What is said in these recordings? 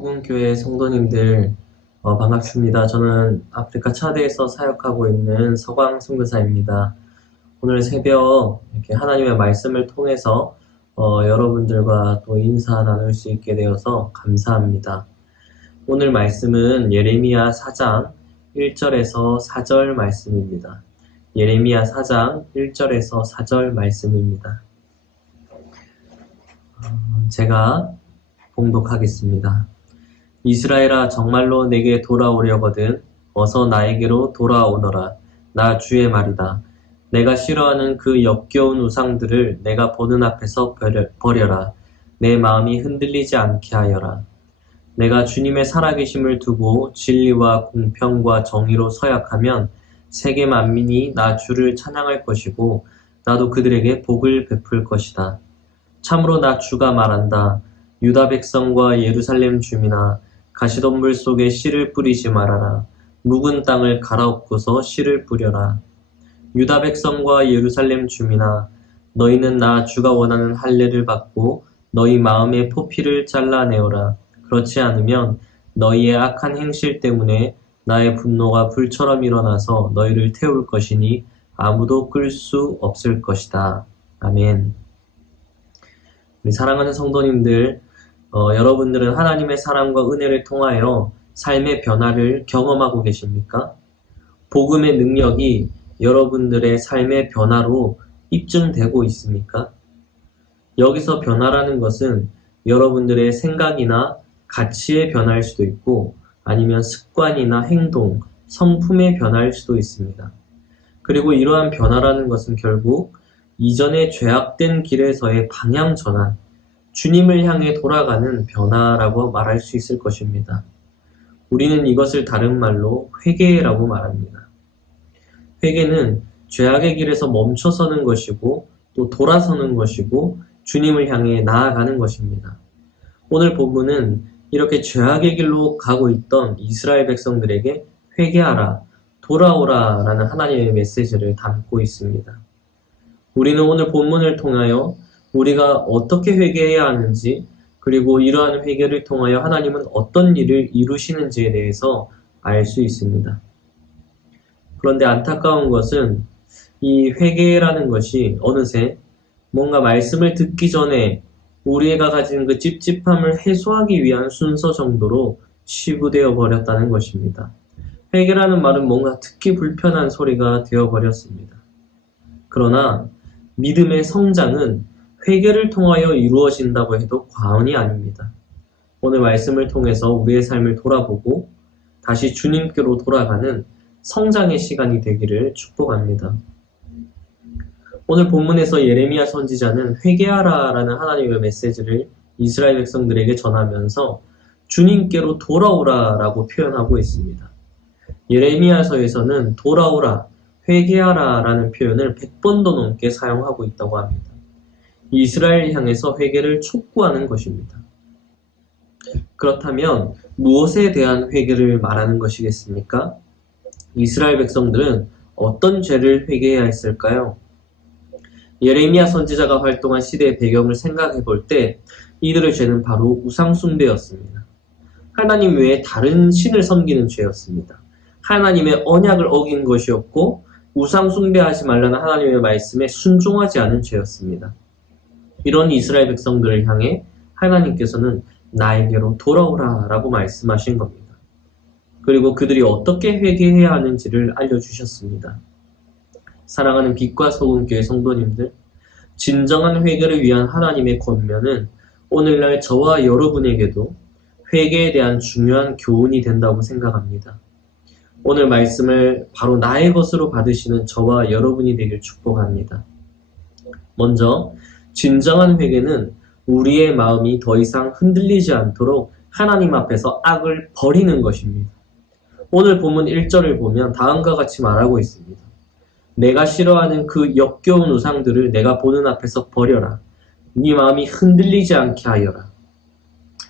서군교회 성도님들 반갑습니다. 저는 아프리카 차드에서 사역하고 있는 서광 선교사입니다. 오늘 새벽 이렇게 하나님의 말씀을 통해서 여러분들과 또 인사 나눌 수 있게 되어서 감사합니다. 오늘 말씀은 예레미야 4장 1절에서 4절 말씀입니다. 예레미야 4장 1절에서 4절 말씀입니다. 제가 봉독하겠습니다. 이스라엘아, 정말로 내게 돌아오려거든 어서 나에게로 돌아오너라. 나 주의 말이다. 내가 싫어하는 그 역겨운 우상들을 내가 보는 앞에서 버려라. 내 마음이 흔들리지 않게 하여라. 내가 주님의 살아계심을 두고 진리와 공평과 정의로 서약하면 세계 만민이 나 주를 찬양할 것이고 나도 그들에게 복을 베풀 것이다. 참으로 나 주가 말한다. 유다 백성과 예루살렘 주민아, 가시덤불 속에 씨를 뿌리지 말아라. 묵은 땅을 갈아엎고서 씨를 뿌려라. 유다 백성과 예루살렘 주민아, 너희는 나 주가 원하는 할례를 받고 너희 마음의 포피를 잘라내어라. 그렇지 않으면 너희의 악한 행실 때문에 나의 분노가 불처럼 일어나서 너희를 태울 것이니 아무도 끌 수 없을 것이다. 아멘. 우리 사랑하는 성도님들, 여러분들은 하나님의 사랑과 은혜를 통하여 삶의 변화를 경험하고 계십니까? 복음의 능력이 여러분들의 삶의 변화로 입증되고 있습니까? 여기서 변화라는 것은 여러분들의 생각이나 가치의 변화일 수도 있고 아니면 습관이나 행동, 성품의 변화일 수도 있습니다. 그리고 이러한 변화라는 것은 결국 이전의 죄악된 길에서의 방향 전환, 주님을 향해 돌아가는 변화라고 말할 수 있을 것입니다. 우리는 이것을 다른 말로 회개라고 말합니다. 회개는 죄악의 길에서 멈춰서는 것이고 또 돌아서는 것이고 주님을 향해 나아가는 것입니다. 오늘 본문은 이렇게 죄악의 길로 가고 있던 이스라엘 백성들에게 회개하라, 돌아오라 라는 하나님의 메시지를 담고 있습니다. 우리는 오늘 본문을 통하여 우리가 어떻게 회개해야 하는지, 그리고 이러한 회개를 통하여 하나님은 어떤 일을 이루시는지에 대해서 알 수 있습니다. 그런데 안타까운 것은 이 회개라는 것이 어느새 뭔가 말씀을 듣기 전에 우리가 가진 그 찝찝함을 해소하기 위한 순서 정도로 치부되어 버렸다는 것입니다. 회개라는 말은 뭔가 듣기 불편한 소리가 되어버렸습니다. 그러나 믿음의 성장은 회개를 통하여 이루어진다고 해도 과언이 아닙니다. 오늘 말씀을 통해서 우리의 삶을 돌아보고 다시 주님께로 돌아가는 성장의 시간이 되기를 축복합니다. 오늘 본문에서 예레미야 선지자는 회개하라 라는 하나님의 메시지를 이스라엘 백성들에게 전하면서 주님께로 돌아오라 라고 표현하고 있습니다. 예레미야서에서는 돌아오라, 회개하라 라는 표현을 100번도 넘게 사용하고 있다고 합니다. 이스라엘 향해서 회개를 촉구하는 것입니다. 그렇다면 무엇에 대한 회개를 말하는 것이겠습니까? 이스라엘 백성들은 어떤 죄를 회개해야 했을까요? 예레미야 선지자가 활동한 시대의 배경을 생각해 볼 때 이들의 죄는 바로 우상숭배였습니다. 하나님 외에 다른 신을 섬기는 죄였습니다. 하나님의 언약을 어긴 것이었고 우상숭배하지 말라는 하나님의 말씀에 순종하지 않은 죄였습니다. 이런 이스라엘 백성들을 향해 하나님께서는 나에게로 돌아오라 라고 말씀하신 겁니다. 그리고 그들이 어떻게 회개해야 하는지를 알려주셨습니다. 사랑하는 빛과 소금교회 성도님들, 진정한 회개를 위한 하나님의 권면은 오늘날 저와 여러분에게도 회개에 대한 중요한 교훈이 된다고 생각합니다. 오늘 말씀을 바로 나의 것으로 받으시는 저와 여러분이 되길 축복합니다. 먼저 진정한 회개는 우리의 마음이 더 이상 흔들리지 않도록 하나님 앞에서 악을 버리는 것입니다. 오늘 본문 1절을 보면 다음과 같이 말하고 있습니다. 내가 싫어하는 그 역겨운 우상들을 내가 보는 앞에서 버려라. 네 마음이 흔들리지 않게 하여라.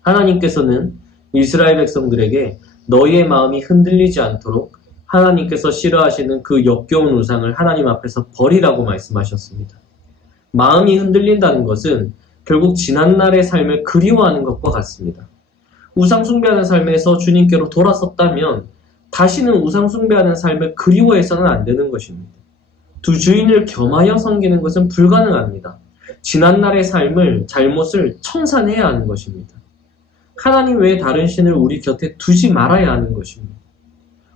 하나님께서는 이스라엘 백성들에게 너희의 마음이 흔들리지 않도록 하나님께서 싫어하시는 그 역겨운 우상을 하나님 앞에서 버리라고 말씀하셨습니다. 마음이 흔들린다는 것은 결국 지난날의 삶을 그리워하는 것과 같습니다. 우상 숭배하는 삶에서 주님께로 돌아섰다면 다시는 우상 숭배하는 삶을 그리워해서는 안 되는 것입니다. 두 주인을 겸하여 섬기는 것은 불가능합니다. 지난날의 삶을, 잘못을 청산해야 하는 것입니다. 하나님 외에 다른 신을 우리 곁에 두지 말아야 하는 것입니다.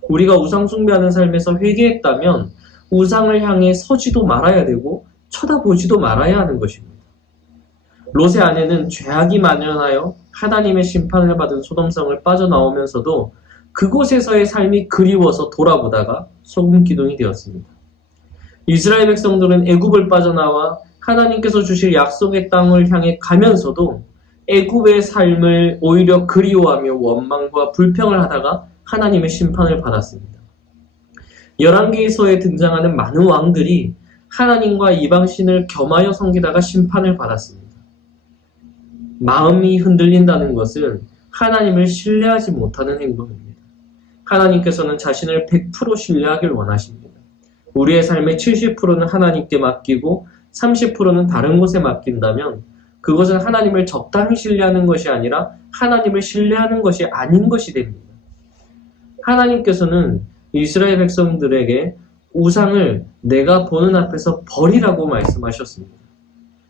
우리가 우상 숭배하는 삶에서 회개했다면 우상을 향해 서지도 말아야 되고 쳐다보지도 말아야 하는 것입니다. 롯의 아내는 죄악이 만연하여 하나님의 심판을 받은 소돔성을 빠져나오면서도 그곳에서의 삶이 그리워서 돌아보다가 소금 기둥이 되었습니다. 이스라엘 백성들은 애굽을 빠져나와 하나님께서 주실 약속의 땅을 향해 가면서도 애굽의 삶을 오히려 그리워하며 원망과 불평을 하다가 하나님의 심판을 받았습니다. 열왕기서에 등장하는 많은 왕들이 하나님과 이방신을 겸하여 섬기다가 심판을 받았습니다. 마음이 흔들린다는 것은 하나님을 신뢰하지 못하는 행동입니다. 하나님께서는 자신을 100% 신뢰하길 원하십니다. 우리의 삶의 70%는 하나님께 맡기고 30%는 다른 곳에 맡긴다면 그것은 하나님을 적당히 신뢰하는 것이 아니라 하나님을 신뢰하는 것이 아닌 것이 됩니다. 하나님께서는 이스라엘 백성들에게 우상을 내가 보는 앞에서 버리라고 말씀하셨습니다.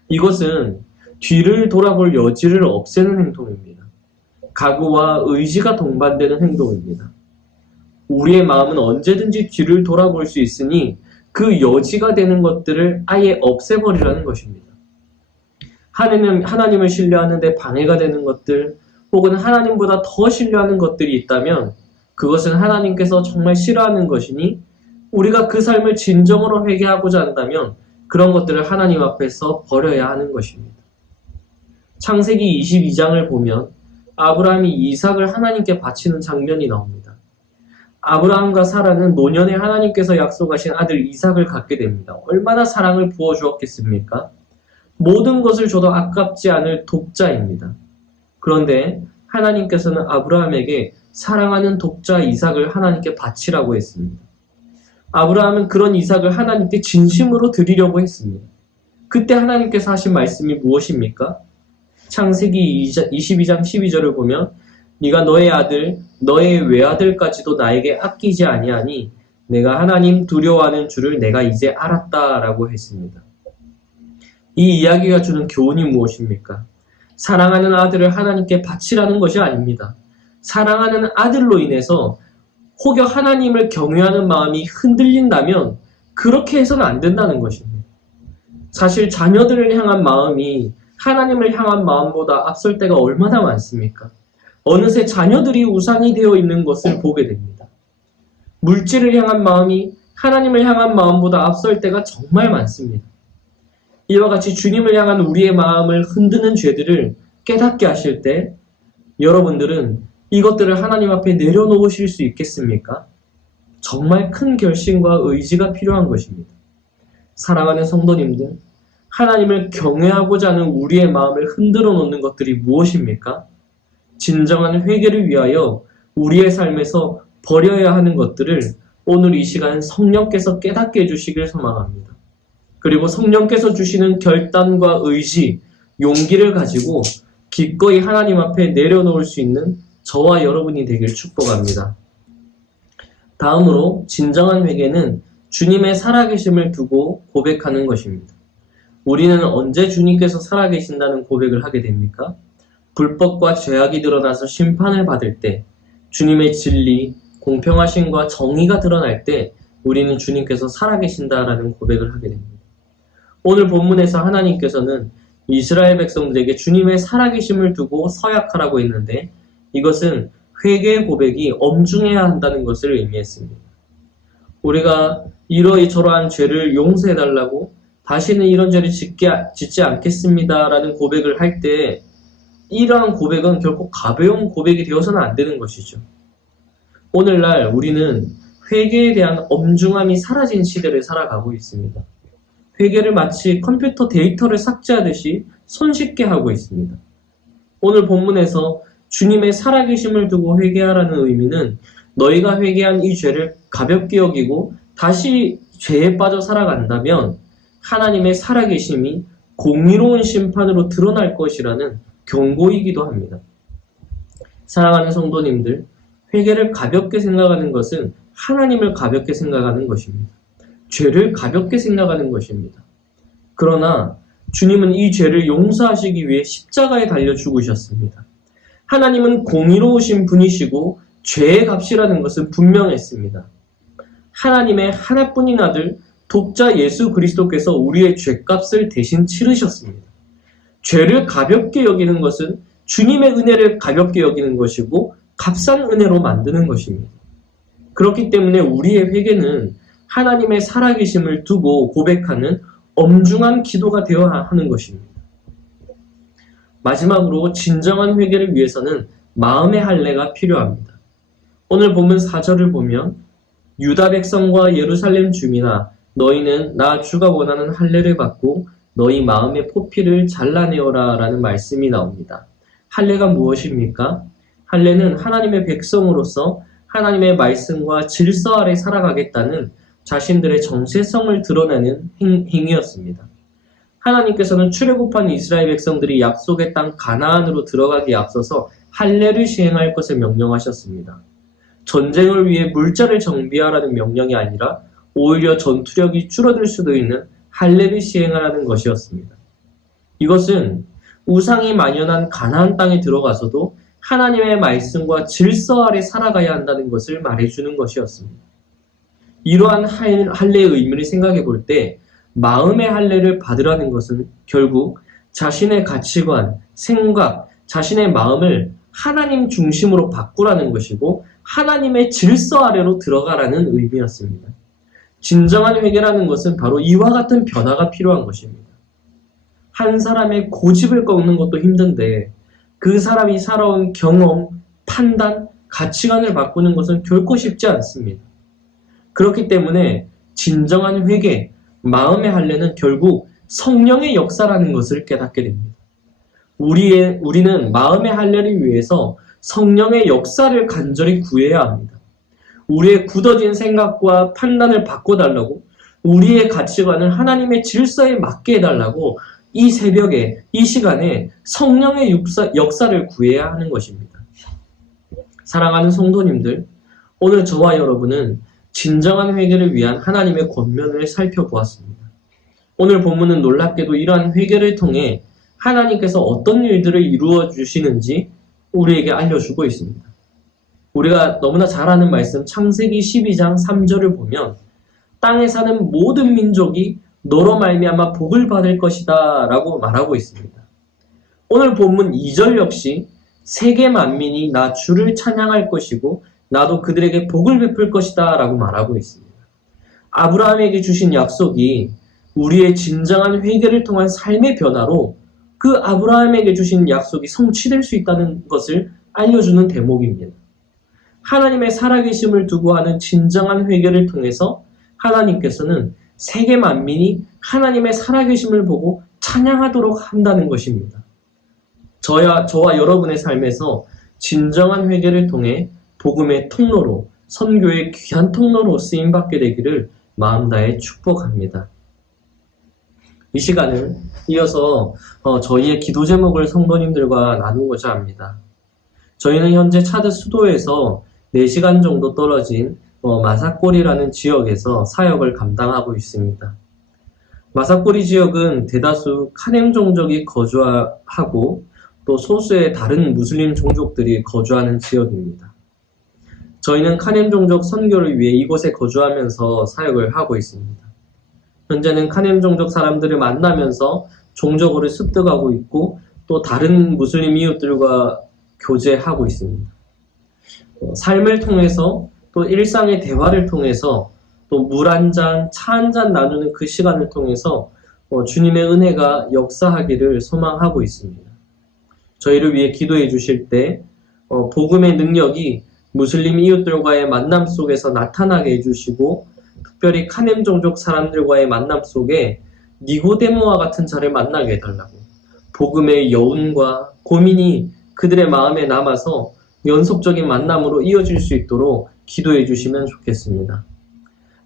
이것은 뒤를 돌아볼 여지를 없애는 행동입니다. 각오와 의지가 동반되는 행동입니다. 우리의 마음은 언제든지 뒤를 돌아볼 수 있으니 그 여지가 되는 것들을 아예 없애버리라는 것입니다. 하나님을 신뢰하는데 방해가 되는 것들 혹은 하나님보다 더 신뢰하는 것들이 있다면 그것은 하나님께서 정말 싫어하는 것이니 우리가 그 삶을 진정으로 회개하고자 한다면 그런 것들을 하나님 앞에서 버려야 하는 것입니다. 창세기 22장을 보면 아브라함이 이삭을 하나님께 바치는 장면이 나옵니다. 아브라함과 사라는 노년에 하나님께서 약속하신 아들 이삭을 갖게 됩니다. 얼마나 사랑을 부어주었겠습니까? 모든 것을 줘도 아깝지 않을 독자입니다. 그런데 하나님께서는 아브라함에게 사랑하는 독자 이삭을 하나님께 바치라고 했습니다. 아브라함은 그런 이삭을 하나님께 진심으로 드리려고 했습니다. 그때 하나님께서 하신 말씀이 무엇입니까? 창세기 22장 12절을 보면 네가 너의 아들, 너의 외아들까지도 나에게 아끼지 아니하니 내가 하나님 두려워하는 줄을 내가 이제 알았다라고 했습니다. 이 이야기가 주는 교훈이 무엇입니까? 사랑하는 아들을 하나님께 바치라는 것이 아닙니다. 사랑하는 아들로 인해서 혹여 하나님을 경외하는 마음이 흔들린다면 그렇게 해서는 안 된다는 것입니다. 사실 자녀들을 향한 마음이 하나님을 향한 마음보다 앞설 때가 얼마나 많습니까? 어느새 자녀들이 우상이 되어 있는 것을 보게 됩니다. 물질을 향한 마음이 하나님을 향한 마음보다 앞설 때가 정말 많습니다. 이와 같이 주님을 향한 우리의 마음을 흔드는 죄들을 깨닫게 하실 때 여러분들은 이것들을 하나님 앞에 내려놓으실 수 있겠습니까? 정말 큰 결심과 의지가 필요한 것입니다. 사랑하는 성도님들, 하나님을 경외하고자 하는 우리의 마음을 흔들어 놓는 것들이 무엇입니까? 진정한 회개를 위하여 우리의 삶에서 버려야 하는 것들을 오늘 이 시간 성령께서 깨닫게 해주시길 소망합니다. 그리고 성령께서 주시는 결단과 의지, 용기를 가지고 기꺼이 하나님 앞에 내려놓을 수 있는 저와 여러분이 되길 축복합니다. 다음으로 진정한 회개는 주님의 살아계심을 두고 고백하는 것입니다. 우리는 언제 주님께서 살아계신다는 고백을 하게 됩니까? 불법과 죄악이 드러나서 심판을 받을 때, 주님의 진리, 공평하심과 정의가 드러날 때 우리는 주님께서 살아계신다라는 고백을 하게 됩니다. 오늘 본문에서 하나님께서는 이스라엘 백성들에게 주님의 살아계심을 두고 서약하라고 했는데 이것은 회개의 고백이 엄중해야 한다는 것을 의미했습니다. 우리가 이러이러한 죄를 용서해달라고 다시는 이런 죄를 짓지 않겠습니다라는 고백을 할 때 이러한 고백은 결코 가벼운 고백이 되어서는 안 되는 것이죠. 오늘날 우리는 회개에 대한 엄중함이 사라진 시대를 살아가고 있습니다. 회개를 마치 컴퓨터 데이터를 삭제하듯이 손쉽게 하고 있습니다. 오늘 본문에서 주님의 살아계심을 두고 회개하라는 의미는 너희가 회개한 이 죄를 가볍게 여기고 다시 죄에 빠져 살아간다면 하나님의 살아계심이 공의로운 심판으로 드러날 것이라는 경고이기도 합니다. 사랑하는 성도님들, 회개를 가볍게 생각하는 것은 하나님을 가볍게 생각하는 것입니다. 죄를 가볍게 생각하는 것입니다. 그러나 주님은 이 죄를 용서하시기 위해 십자가에 달려 죽으셨습니다. 하나님은 공의로우신 분이시고 죄의 값이라는 것은 분명했습니다. 하나님의 하나뿐인 아들 독자 예수 그리스도께서 우리의 죄값을 대신 치르셨습니다. 죄를 가볍게 여기는 것은 주님의 은혜를 가볍게 여기는 것이고 값싼 은혜로 만드는 것입니다. 그렇기 때문에 우리의 회개는 하나님의 살아계심을 두고 고백하는 엄중한 기도가 되어야 하는 것입니다. 마지막으로 진정한 회개를 위해서는 마음의 할례가 필요합니다. 오늘 본문 4절을 보면 유다 백성과 예루살렘 주민아 너희는 나 주가 원하는 할례를 받고 너희 마음의 포피를 잘라내어라 라는 말씀이 나옵니다. 할례가 무엇입니까? 할례는 하나님의 백성으로서 하나님의 말씀과 질서 아래 살아가겠다는 자신들의 정체성을 드러내는 행위였습니다. 하나님께서는 출애굽한 이스라엘 백성들이 약속의 땅 가나안으로 들어가기에 앞서서 할례를 시행할 것을 명령하셨습니다. 전쟁을 위해 물자를 정비하라는 명령이 아니라 오히려 전투력이 줄어들 수도 있는 할례를 시행하라는 것이었습니다. 이것은 우상이 만연한 가나안 땅에 들어가서도 하나님의 말씀과 질서 아래 살아가야 한다는 것을 말해주는 것이었습니다. 이러한 할례의 의미를 생각해 볼 때 마음의 할례를 받으라는 것은 결국 자신의 가치관, 생각, 자신의 마음을 하나님 중심으로 바꾸라는 것이고 하나님의 질서 아래로 들어가라는 의미였습니다. 진정한 회개라는 것은 바로 이와 같은 변화가 필요한 것입니다. 한 사람의 고집을 꺾는 것도 힘든데 그 사람이 살아온 경험, 판단, 가치관을 바꾸는 것은 결코 쉽지 않습니다. 그렇기 때문에 진정한 회개, 마음의 할례는 결국 성령의 역사라는 것을 깨닫게 됩니다. 우리는 마음의 할례를 위해서 성령의 역사를 간절히 구해야 합니다. 우리의 굳어진 생각과 판단을 바꿔달라고, 우리의 가치관을 하나님의 질서에 맞게 해달라고 이 새벽에, 이 시간에 성령의 역사를 구해야 하는 것입니다. 사랑하는 성도님들, 오늘 저와 여러분은 진정한 회개를 위한 하나님의 권면을 살펴보았습니다. 오늘 본문은 놀랍게도 이러한 회개를 통해 하나님께서 어떤 일들을 이루어 주시는지 우리에게 알려주고 있습니다. 우리가 너무나 잘 아는 말씀 창세기 12장 3절을 보면 땅에 사는 모든 민족이 너로 말미암아 복을 받을 것이다 라고 말하고 있습니다. 오늘 본문 2절 역시 세계 만민이 나 주를 찬양할 것이고 나도 그들에게 복을 베풀 것이다 라고 말하고 있습니다. 아브라함에게 주신 약속이 우리의 진정한 회개를 통한 삶의 변화로 그 아브라함에게 주신 약속이 성취될 수 있다는 것을 알려주는 대목입니다. 하나님의 살아계심을 두고 하는 진정한 회개를 통해서 하나님께서는 세계 만민이 하나님의 살아계심을 보고 찬양하도록 한다는 것입니다. 저와 여러분의 삶에서 진정한 회개를 통해 복음의 통로로, 선교의 귀한 통로로 쓰임받게 되기를 마음 다해 축복합니다. 이 시간은 이어서 저희의 기도 제목을 성도님들과 나누고자 합니다. 저희는 현재 차드 수도에서 4시간 정도 떨어진 마사꼬리라는 지역에서 사역을 감당하고 있습니다. 마사꼬리 지역은 대다수 카넴 종족이 거주하고 또 소수의 다른 무슬림 종족들이 거주하는 지역입니다. 저희는 카넴 종족 선교를 위해 이곳에 거주하면서 사역을 하고 있습니다. 현재는 카넴 종족 사람들을 만나면서 종족으로 습득하고 있고 또 다른 무슬림 이웃들과 교제하고 있습니다. 삶을 통해서 또 일상의 대화를 통해서 또 물 한 잔, 차 한 잔 나누는 그 시간을 통해서 주님의 은혜가 역사하기를 소망하고 있습니다. 저희를 위해 기도해 주실 때 복음의 능력이 무슬림 이웃들과의 만남 속에서 나타나게 해주시고 특별히 카넴 종족 사람들과의 만남 속에 니고데모와 같은 자를 만나게 해달라고 복음의 여운과 고민이 그들의 마음에 남아서 연속적인 만남으로 이어질 수 있도록 기도해 주시면 좋겠습니다.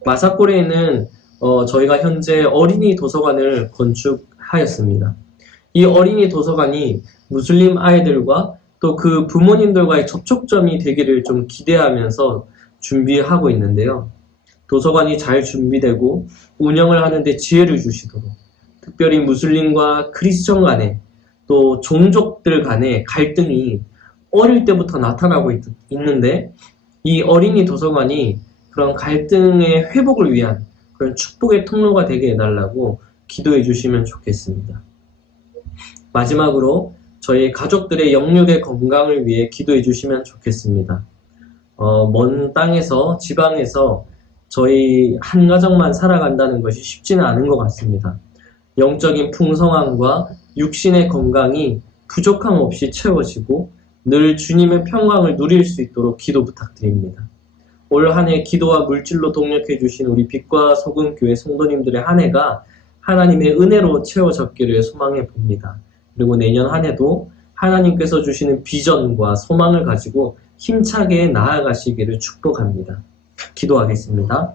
마사꼬레에는 저희가 현재 어린이 도서관을 건축하였습니다. 이 어린이 도서관이 무슬림 아이들과 또 그 부모님들과의 접촉점이 되기를 좀 기대하면서 준비하고 있는데요. 도서관이 잘 준비되고 운영을 하는데 지혜를 주시도록, 특별히 무슬림과 크리스천 간에 또 종족들 간의 갈등이 어릴 때부터 나타나고 있는데, 이 어린이 도서관이 그런 갈등의 회복을 위한 그런 축복의 통로가 되게 해달라고 기도해 주시면 좋겠습니다. 마지막으로 저희 가족들의 영육의 건강을 위해 기도해 주시면 좋겠습니다. 먼 땅에서, 지방에서 저희 한 가정만 살아간다는 것이 쉽지는 않은 것 같습니다. 영적인 풍성함과 육신의 건강이 부족함 없이 채워지고 늘 주님의 평강을 누릴 수 있도록 기도 부탁드립니다. 올 한 해 기도와 물질로 동력해 주신 우리 빛과 소금 교회 성도님들의 한 해가 하나님의 은혜로 채워졌기를 소망해 봅니다. 그리고 내년 한 해도 하나님께서 주시는 비전과 소망을 가지고 힘차게 나아가시기를 축복합니다. 기도하겠습니다.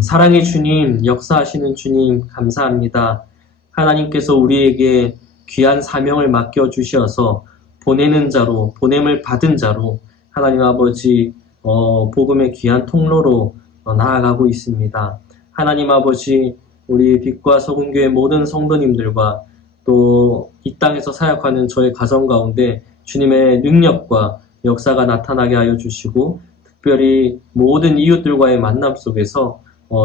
사랑의 주님, 역사하시는 주님, 감사합니다. 하나님께서 우리에게 귀한 사명을 맡겨주셔서 보내는 자로, 보냄을 받은 자로 하나님 아버지 복음의 귀한 통로로 나아가고 있습니다. 하나님 아버지, 우리 빛과 소금교회 모든 성도님들과 또 이 땅에서 사역하는 저의 가정 가운데 주님의 능력과 역사가 나타나게 하여 주시고, 특별히 모든 이웃들과의 만남 속에서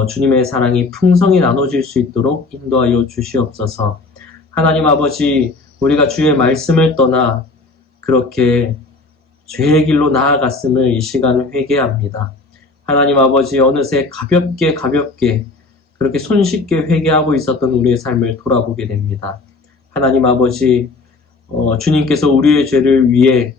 주님의 사랑이 풍성히 나눠질 수 있도록 인도하여 주시옵소서. 하나님 아버지, 우리가 주의 말씀을 떠나 그렇게 죄의 길로 나아갔음을 이 시간 회개합니다. 하나님 아버지, 어느새 가볍게 그렇게 손쉽게 회개하고 있었던 우리의 삶을 돌아보게 됩니다. 하나님 아버지, 주님께서 우리의 죄를 위해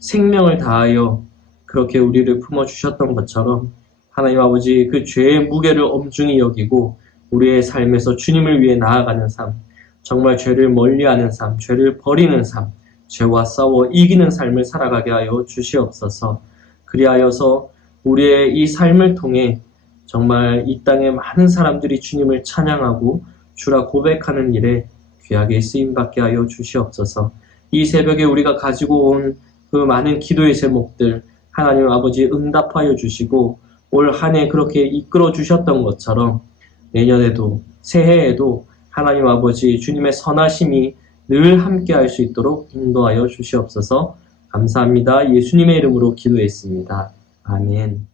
생명을 다하여 그렇게 우리를 품어주셨던 것처럼 하나님 아버지, 그 죄의 무게를 엄중히 여기고 우리의 삶에서 주님을 위해 나아가는 삶, 정말 죄를 멀리하는 삶, 죄를 버리는 삶, 죄와 싸워 이기는 삶을 살아가게 하여 주시옵소서. 그리하여서 우리의 이 삶을 통해 정말 이 땅의 많은 사람들이 주님을 찬양하고 주라 고백하는 일에 귀하게 쓰임받게 하여 주시옵소서. 이 새벽에 우리가 가지고 온 그 많은 기도의 제목들 하나님 아버지 응답하여 주시고 올 한 해 그렇게 이끌어 주셨던 것처럼 내년에도 새해에도 하나님 아버지 주님의 선하심이 늘 함께 할 수 있도록 인도하여 주시옵소서. 감사합니다. 예수님의 이름으로 기도했습니다. 아멘.